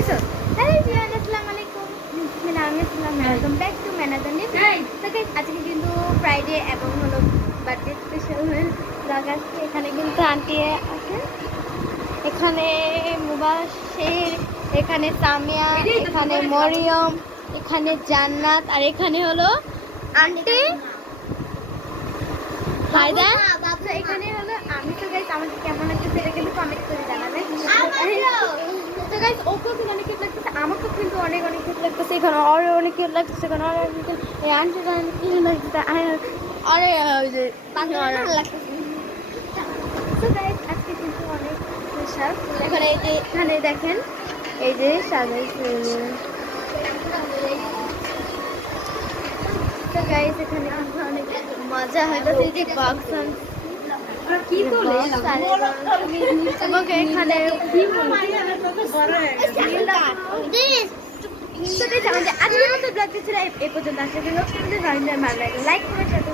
এসো হ্যালো জিয়ান আসসালামু আলাইকুম আমি আসসালাম welcome back to manager news তো আজকে কিন্তু ফ্রাইডে এবং হলো বার্থডে স্পেশাল ব্লগ আসছে এখানে কিন্তু আন্টি আছে। এখানে মুবাশির এখানে সামিয়া এখানে মরিয়ম এখানে জান্নাত আর এখানে হলো আন্টি ফায়দা? তো এখানে হলো আমি তো গাইস আমাকে কেমন লাগছে সেটা কিন্তু কমেন্ট করে জানাবে তো গাইস ওকে কিন্তু অনেক কিউট লাগতেছে আমাকেও কিন্তু অনেক অনেক কিউট লাগতেছে এখানে। আরও অনেক কিউট লাগতেছে এখানে। আরও অনেক এই আন্টিটা অনেক কিউট লাগতেছে। আরে ওই যে ভালো লাগতেছে। আজকে কিন্তু অনেক স্পেশাল এখানে এই যে এখানে দেখেন এই যে সাজাইছে গাইস এখানে অনেক মজা হইতেছে এই যে বক্স এবং এখানে আজকের মতো ব্লগ কিছু এ পর্যন্ত আসলে লাইক করে সাথে